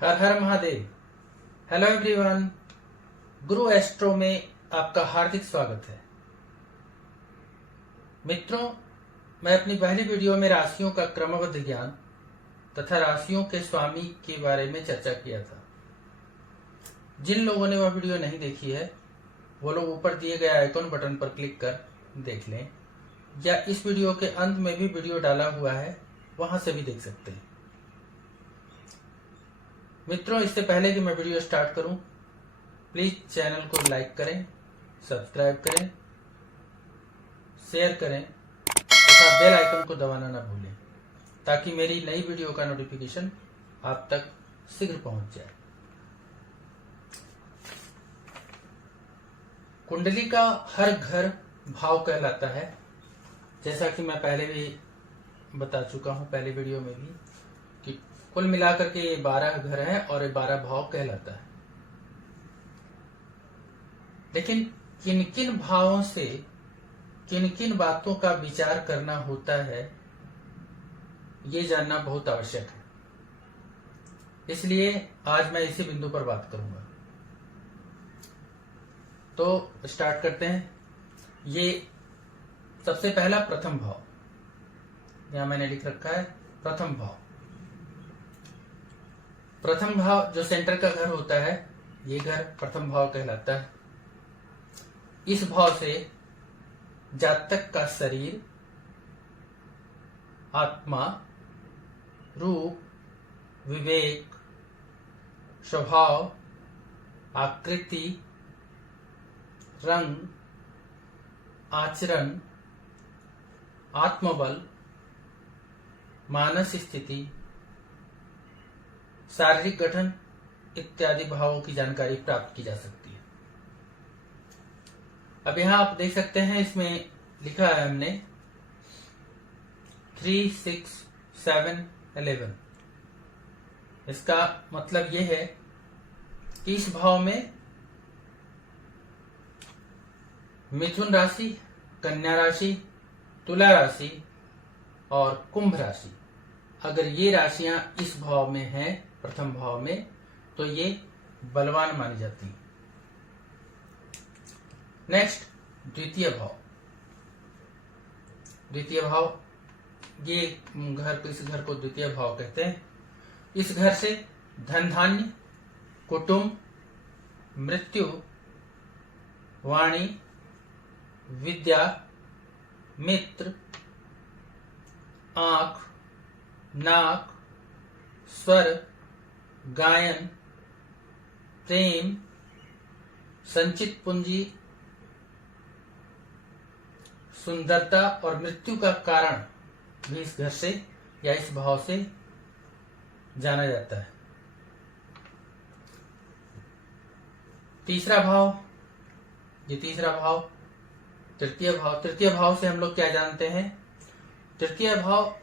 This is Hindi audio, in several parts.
हर हर महादेव। हेलो एवरीवन, गुरु एस्ट्रो में आपका हार्दिक स्वागत है। मित्रों, मैं अपनी पहली वीडियो में राशियों का क्रमबद्ध ज्ञान तथा राशियों के स्वामी के बारे में चर्चा किया था। जिन लोगों ने वह वीडियो नहीं देखी है वो लोग ऊपर दिए गए आइकॉन बटन पर क्लिक कर देख लें, या इस वीडियो के अंत में भी वीडियो डाला हुआ है, वहां से भी देख सकते हैं। मित्रों, इससे पहले कि मैं वीडियो स्टार्ट करूं, प्लीज चैनल को लाइक करें, सब्सक्राइब करें, शेयर करें तथा बेल आइकन को दबाना ना भूलें, ताकि मेरी नई वीडियो का नोटिफिकेशन आप तक शीघ्र पहुंच जाए। कुंडली का हर घर भाव कहलाता है, जैसा कि मैं पहले भी बता चुका हूं, पहले वीडियो में भी, कि कुल मिलाकर के ये 12 घर हैं और ये 12 भाव कहलाता है। लेकिन किन किन भावों से किन किन बातों का विचार करना होता है, ये जानना बहुत आवश्यक है। इसलिए आज मैं इसी बिंदु पर बात करूंगा। तो स्टार्ट करते हैं। ये सबसे पहला प्रथम भाव, यहां मैंने लिख रखा है प्रथम भाव। प्रथम भाव जो सेंटर का घर होता है, ये घर प्रथम भाव कहलाता है। इस भाव से जातक का शरीर, आत्मा, रूप, विवेक, स्वभाव, आकृति, रंग, आचरण, आत्मबल, मानसिक स्थिति, शारीरिक गठन इत्यादि भावों की जानकारी प्राप्त की जा सकती है। अब यहां आप देख सकते हैं, इसमें लिखा है हमने 3, 6, 7, 11। इसका मतलब यह है कि इस भाव में मिथुन राशि, कन्या राशि, तुला राशि और कुंभ राशि, अगर ये राशियां इस भाव में हैं, प्रथम भाव में, तो ये बलवान मानी जाती हैं। नेक्स्ट, द्वितीय भाव। द्वितीय भाव, ये इस घर को द्वितीय भाव कहते हैं। इस घर से धन धान्य, कुटुंब, मृत्यु, वाणी, विद्या, मित्र, आंख, नाक, स्वर, गायन, प्रेम, संचित पूंजी, सुंदरता और मृत्यु का कारण भी इस घर से या इस भाव से जाना जाता है। तीसरा भाव, ये तीसरा भाव तृतीय भाव। तृतीय भाव से हम लोग क्या जानते हैं? तृतीय भाव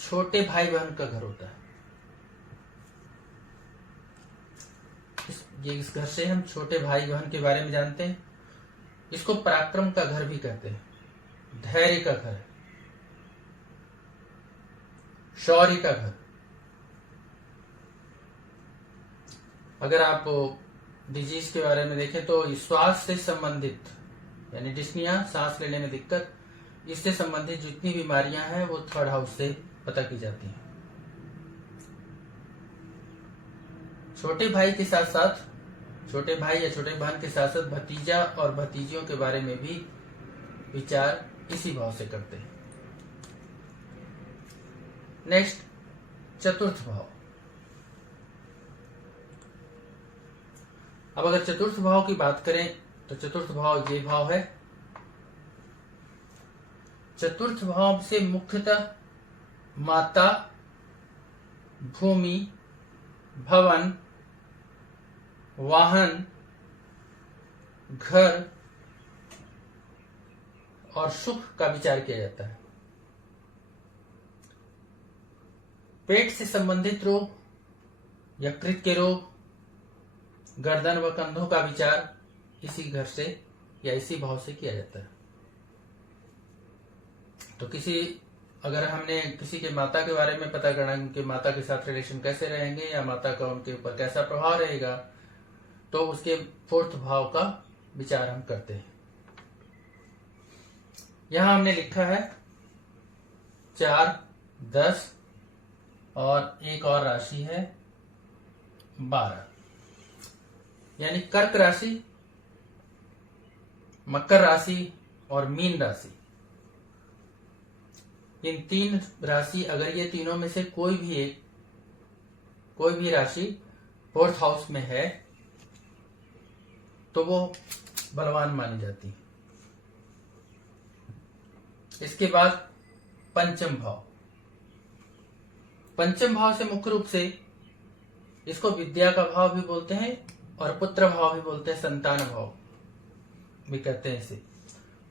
छोटे भाई बहन का घर होता है। इस घर से हम छोटे भाई बहन के बारे में जानते हैं। इसको पराक्रम का घर भी कहते हैं, धैर्य का घर, शौर्य का घर। अगर आप डिजीज के बारे में देखें तो श्वास से संबंधित, यानी डिस्निया, सांस लेने में दिक्कत, इससे संबंधित जितनी बीमारियां हैं वो थर्ड हाउस से पता की जाती हैं। छोटे भाई के साथ साथ, छोटे भाई या छोटे बहन के साथ साथ भतीजा और भतीजियों के बारे में भी विचार इसी भाव से करते हैं। नेक्स्ट, चतुर्थ भाव। अब अगर चतुर्थ भाव की बात करें तो चतुर्थ भाव ये भाव है। चतुर्थ भाव से मुख्यतः माता, भूमि, भवन, वाहन, घर और सुख का विचार किया जाता है। पेट से संबंधित रोग, यकृत के रोग, गर्दन व कंधों का विचार इसी घर से या इसी भाव से किया जाता है। तो किसी अगर हमने किसी के माता के बारे में पता करना, उनके माता के साथ रिलेशन कैसे रहेंगे या माता का उनके ऊपर कैसा प्रभाव रहेगा, तो उसके फोर्थ भाव का विचार हम करते हैं। यहां हमने लिखा है 4, 10 और एक और राशि है 12, यानी कर्क राशि, मकर राशि और मीन राशि। इन 3 राशि, अगर ये तीनों में से कोई भी राशि फोर्थ हाउस में है तो वो बलवान मानी जाती है। इसके बाद पंचम भाव। पंचम भाव से मुख्य रूप से इसको विद्या का भाव भी बोलते हैं और पुत्र भाव भी बोलते हैं, संतान भाव भी कहते हैं इसे।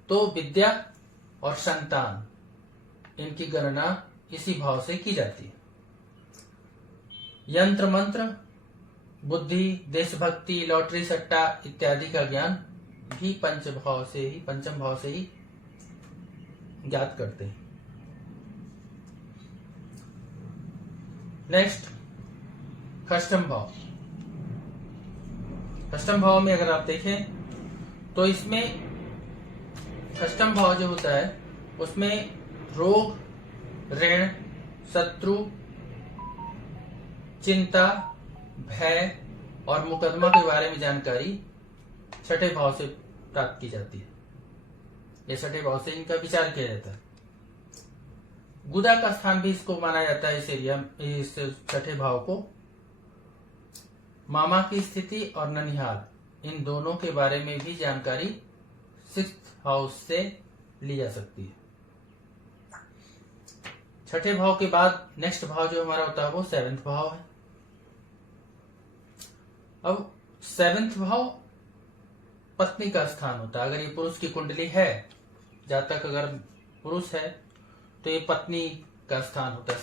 तो विद्या और संतान, इनकी गणना इसी भाव से की जाती है। यंत्र मंत्र, बुद्धि, देशभक्ति, लॉटरी सट्टा इत्यादि का ज्ञान भी पंचम भाव से ही ज्ञात करते हैं। नेक्स्ट, षष्ठम भाव। षष्ठम भाव में अगर आप देखें तो इसमें षष्ठम भाव जो होता है उसमें रोग, ऋण, शत्रु, चिंता, भय और मुकदमा के बारे में जानकारी छठे भाव से प्राप्त की जाती है। ये छठे भाव से इनका विचार किया जाता है। गुदा का स्थान भी इसको माना जाता है, इस एरिया, इस छठे भाव को। मामा की स्थिति और ननिहाल, इन दोनों के बारे में भी जानकारी 6th हाउस से ली जा सकती है। छठे भाव के बाद नेक्स्ट भाव जो हमारा होता है वो 7th भाव है। अब 7th भाव पत्नी का स्थान होता है। अगर ये पुरुष की कुंडली है, जातक अगर पुरुष है तो ये पत्नी का स्थान होता है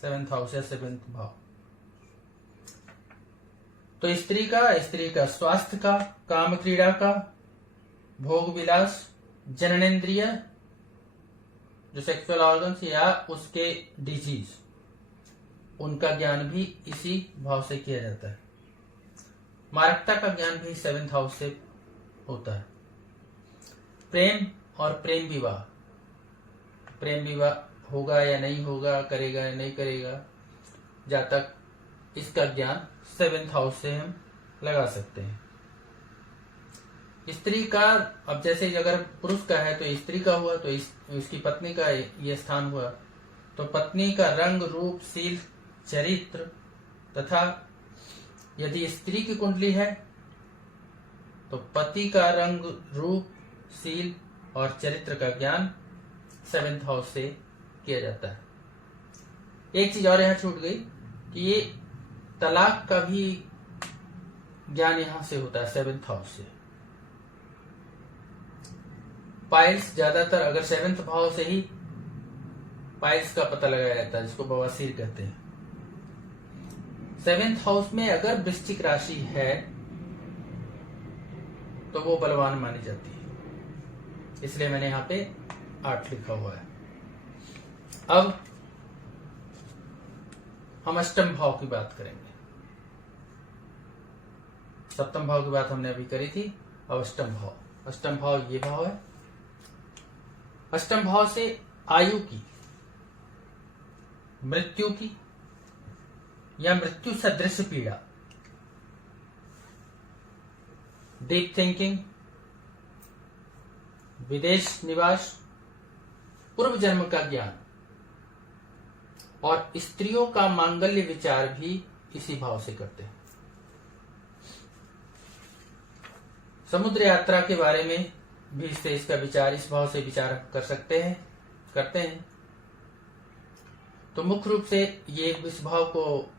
7th हाउस या 7th भाव। तो स्त्री का स्वास्थ्य का, काम क्रीड़ा का, भोग विलास, जननेन्द्रिय जो सेक्सुअल ऑर्गन्स या उसके डिजीज, उनका ज्ञान भी इसी भाव से किया जाता है। मारकता का ज्ञान भी 7th हाउस से होता है। प्रेम और प्रेम विवाह होगा या नहीं होगा, करेगा या नहीं करेगा, जातक इसका ज्ञान 7th हाउस से हम लगा सकते हैं। स्त्री का, अब जैसे अगर पुरुष का है तो स्त्री का हुआ, तो उसकी पत्नी का ये स्थान हुआ। तो पत्नी का रंग, रूप, शील, चरित्र तथा यदि स्त्री की कुंडली है तो पति का रंग, रूप, शील और चरित्र का ज्ञान 7th हाउस से किया जाता है। एक चीज और यहां छूट गई कि ये तलाक का भी ज्ञान यहां से होता है 7th हाउस से। पाइल्स, ज्यादातर अगर 7th भाव से ही पाइल्स का पता लगाया जाता है, जिसको बवासीर कहते हैं। 7th हाउस में अगर वृश्चिक राशि है तो वो बलवान मानी जाती है, इसलिए मैंने यहां पे 8 लिखा हुआ है। अब हम अष्टम भाव की बात करेंगे। 7th भाव की बात हमने अभी करी थी। अब अष्टम भाव ये भाव है। अष्टम भाव से आयु की, मृत्यु की या मृत्यु सदृश पीड़ा, डीप थिंकिंग, विदेश निवास, पूर्व जन्म का ज्ञान और स्त्रियों का मांगल्य विचार भी इसी भाव से करते हैं। समुद्र यात्रा के बारे में भी इसका विचार इस भाव से विचार करते हैं। तो मुख्य रूप से ये इस भाव को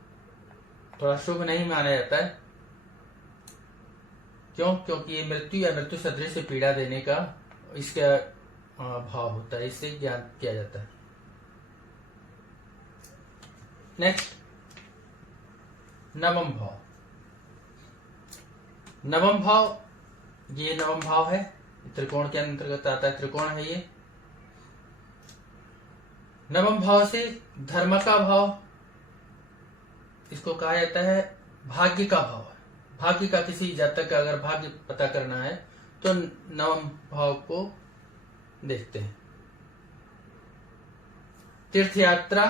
थोड़ा शुभ नहीं माना जाता है। क्योंकि ये मृत्यु या मृत्यु सदृश से पीड़ा देने का इसका भाव होता है, इससे ज्ञान किया जाता है। नेक्स्ट, नवम भाव। नवम भाव, ये नवम भाव है, त्रिकोण के अंतर्गत आता है। त्रिकोण है ये। नवम भाव से धर्म का भाव, इसको कहा जाता है भाग्य का भाव। भाग्य का, किसी जातक का अगर भाग्य पता करना है तो नवम भाव को देखते हैं। तीर्थ यात्रा,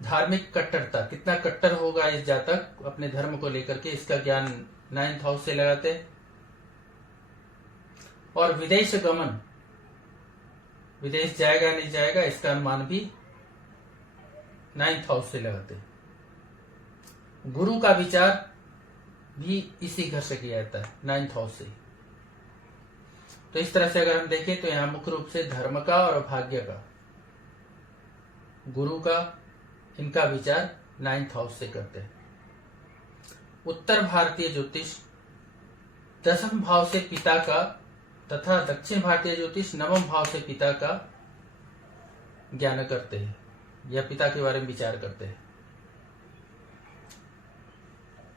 धार्मिक कट्टरता, कितना कट्टर होगा इस जातक अपने धर्म को लेकर के, इसका ज्ञान 9th हाउस से लगाते हैं। और विदेश गमन, विदेश जाएगा नहीं जाएगा इसका अनुमान भी 9th हाउस से लगाते हैं। गुरु का विचार भी इसी घर से किया जाता है, 9th हाउस से। तो इस तरह से अगर हम देखें तो यहां मुख्य रूप से धर्म का और भाग्य का, गुरु का, इनका विचार 9th हाउस से करते हैं। उत्तर भारतीय ज्योतिष 10वें भाव से पिता का तथा दक्षिण भारतीय ज्योतिष 9वें भाव से पिता का ज्ञान करते हैं या पिता के बारे में विचार करते हैं।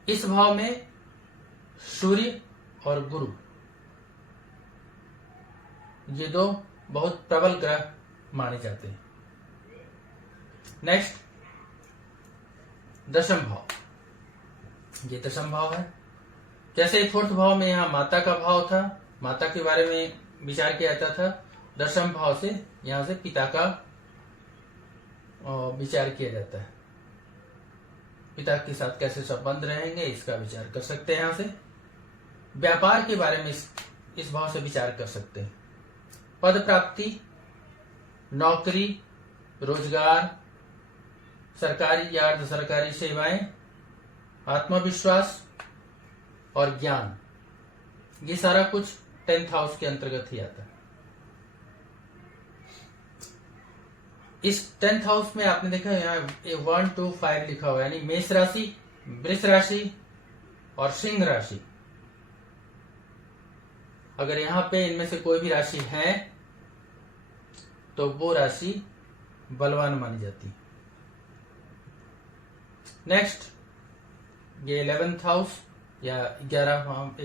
इस भाव में सूर्य और गुरु, ये दो बहुत प्रबल ग्रह माने जाते हैं। नेक्स्ट 10वां भाव, ये 10वां भाव है। जैसे 4th भाव में यहां माता का भाव था, माता के बारे में विचार किया जाता था, 10वें भाव से यहां से पिता का विचार किया जाता है। पिता के साथ कैसे संबंध रहेंगे इसका विचार कर सकते हैं। यहां से व्यापार के बारे में इस भाव से विचार कर सकते हैं। पद प्राप्ति, नौकरी, रोजगार, सरकारी या अर्ध सरकारी सेवाएं, आत्मविश्वास और ज्ञान, ये सारा कुछ 10th हाउस के अंतर्गत ही आता है। इस 10th हाउस में आपने देखा यहाँ 1, 2, 5 लिखा हुआ है, यानी मेष राशि, वृष राशि और सिंह राशि। अगर यहाँ पे इनमें से कोई भी राशि है तो वो राशि बलवान मानी जाती है। नेक्स्ट ये 11th हाउस या 11 भाव।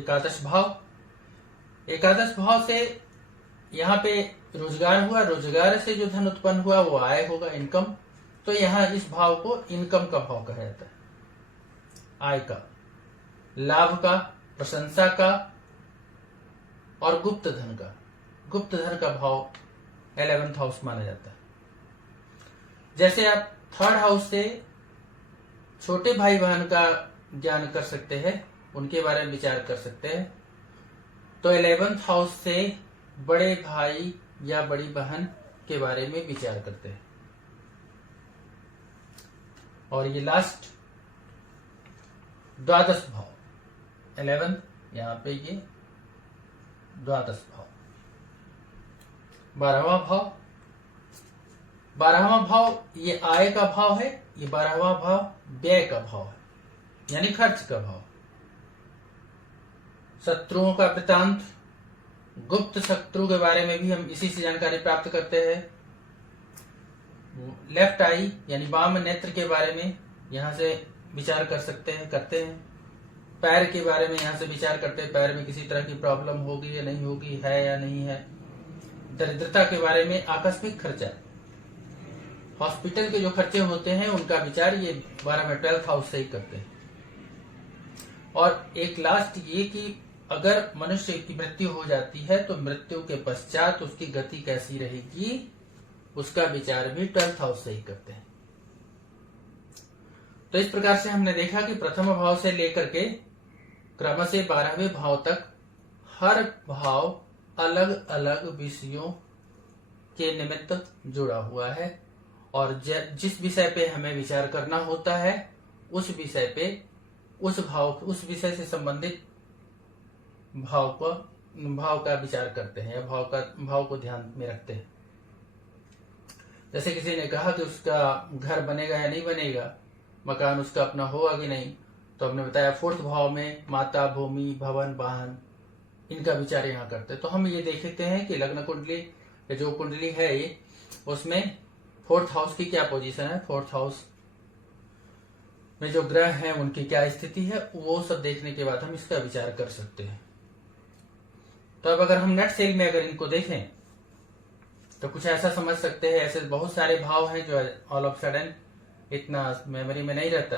एकादश भाव से यहाँ पे रोजगार हुआ, रोजगार से जो धन उत्पन्न हुआ वो आय होगा, इनकम। तो यहाँ इस भाव को इनकम का भाव कहा जाता है, आय का, लाभ का, प्रशंसा का और गुप्त धन का। गुप्त धन का भाव 11th हाउस माना जाता है। जैसे आप 3rd हाउस से छोटे भाई बहन का ज्ञान कर सकते हैं, उनके बारे में विचार कर सकते हैं, तो 11th हाउस से बड़े भाई या बड़ी बहन के बारे में विचार करते हैं। और ये लास्ट 12 भाव, 11 यहां पे ये 12 भाव। 12वां भाव, 12वां भाव ये आय का भाव है, ये 12वां भाव व्यय का भाव है, यानी खर्च का भाव। शत्रुओं का वृतांत, गुप्त शत्रु के बारे में भी हम इसी से जानकारी प्राप्त करते हैं। लेफ्ट आई यानी वाम नेत्र के बारे में यहां से विचार कर सकते हैं, करते हैं। पैर के बारे में यहां से विचार करते हैं, पैर में किसी तरह की प्रॉब्लम होगी या नहीं होगी, है या नहीं है। दरिद्रता के बारे में, आकस्मिक खर्चा, हॉस्पिटल के जो खर्चे होते हैं उनका विचार ये 12th हाउस से ही करते हैं। और एक लास्ट ये कि अगर मनुष्य की मृत्यु हो जाती है तो मृत्यु के पश्चात उसकी गति कैसी रहेगी उसका विचार भी 12th हाउस से ही करते हैं। तो इस प्रकार से हमने देखा कि प्रथम भाव से लेकर के क्रम से 12वें भाव तक हर भाव अलग अलग विषयों के निमित्त जुड़ा हुआ है, और जिस विषय पे हमें विचार करना होता है उस विषय पे उस विषय से संबंधित भाव का विचार करते हैं या भाव को ध्यान में रखते हैं। जैसे किसी ने कहा कि उसका घर बनेगा या नहीं बनेगा, मकान उसका अपना होगा कि नहीं, तो हमने बताया 4th भाव में माता, भूमि, भवन, वाहन, इनका विचार यहाँ करते हैं। तो हम ये देखते हैं कि लग्न कुंडली या जो कुंडली है ये, उसमें 4th हाउस की क्या पोजीशन है, 4th हाउस में जो ग्रह हैं उनकी क्या स्थिति है, वो सब देखने के बाद हम इसका विचार कर सकते हैं। तो अब अगर हम नेट सेल में अगर इनको देखें तो कुछ ऐसा समझ सकते हैं, ऐसे बहुत सारे भाव हैं जो ऑल ऑफ सडन इतना मेमोरी में नहीं रहता।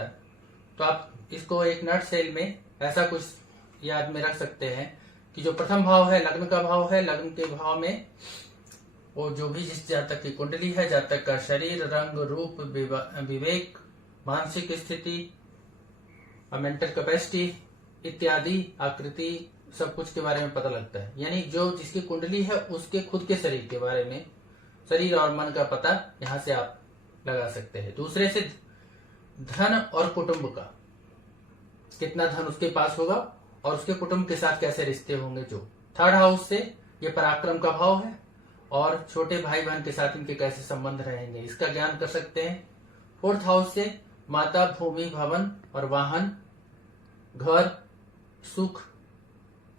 तो आप इसको एक नट सेल में ऐसा कुछ याद में रख सकते हैं कि जो प्रथम भाव है लग्न का भाव है, लग्न के भाव में वो जो भी जिस जातक की कुंडली है, जातक का शरीर, रंग, रूप, विवेक, मानसिक स्थिति, मेंटल कैपेसिटी इत्यादि, आकृति, सब कुछ के बारे में पता लगता है। यानी जो जिसकी कुंडली है उसके खुद के शरीर के बारे में, शरीर और मन का पता यहां से आप लगा सकते हैं। दूसरे से धन और कुटुंब का, कितना धन उसके पास होगा और उसके कुटुंब के साथ कैसे रिश्ते होंगे। जो थर्ड हाउस से ये पराक्रम का भाव है और छोटे भाई बहन के साथ इनके कैसे संबंध रहेंगे, इसका ज्ञान कर सकते हैं। फोर्थ हाउस से माता, भूमि, भवन और वाहन, घर, सुख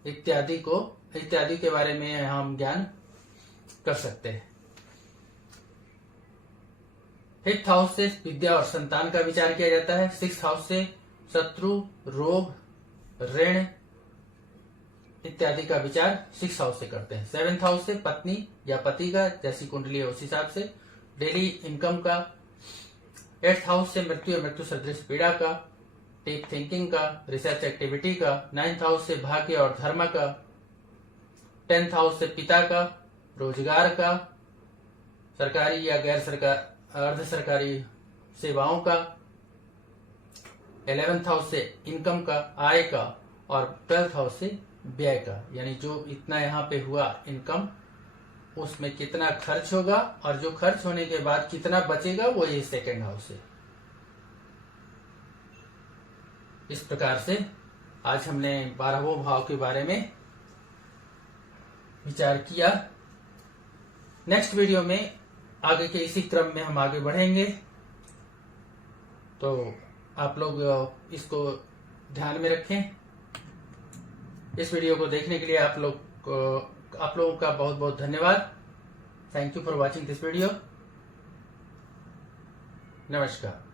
इत्यादि के बारे में हम ज्ञान कर सकते हैं। फिफ्थ हाउस से विद्या और संतान का विचार किया जाता है। सिक्स्थ हाउस से शत्रु, रोग, ऋण इत्यादि का विचार सिक्स हाउस से करते हैं। सेवेंथ हाउस से पत्नी या पति का, जैसी कुंडली है उस हिसाब से, डेली इनकम का। एट्थ हाउस से मृत्यु या मृत्यु सदृश पीड़ा का, डीप थिंकिंग का, रिसर्च एक्टिविटी का। नाइन्थ हाउस से भाग्य और धर्म का। 10th हाउस से पिता का, रोजगार का, सरकारी या गैर सरकार अर्ध सरकारी सेवाओं का। 11th हाउस से इनकम का, आय का। और 12th हाउस से व्यय का, यानी जो इतना यहाँ पे हुआ इनकम उसमें कितना खर्च होगा और जो खर्च होने के बाद कितना बचेगा वो ये सेकंड हाउस है। इस प्रकार से आज हमने 12वें भाव के बारे में विचार किया। नेक्स्ट वीडियो में आगे के इसी क्रम में हम आगे बढ़ेंगे, तो आप लोग इसको ध्यान में रखें। इस वीडियो को देखने के लिए आप लोगों का बहुत बहुत धन्यवाद। Thank you for watching this video. नमस्कार।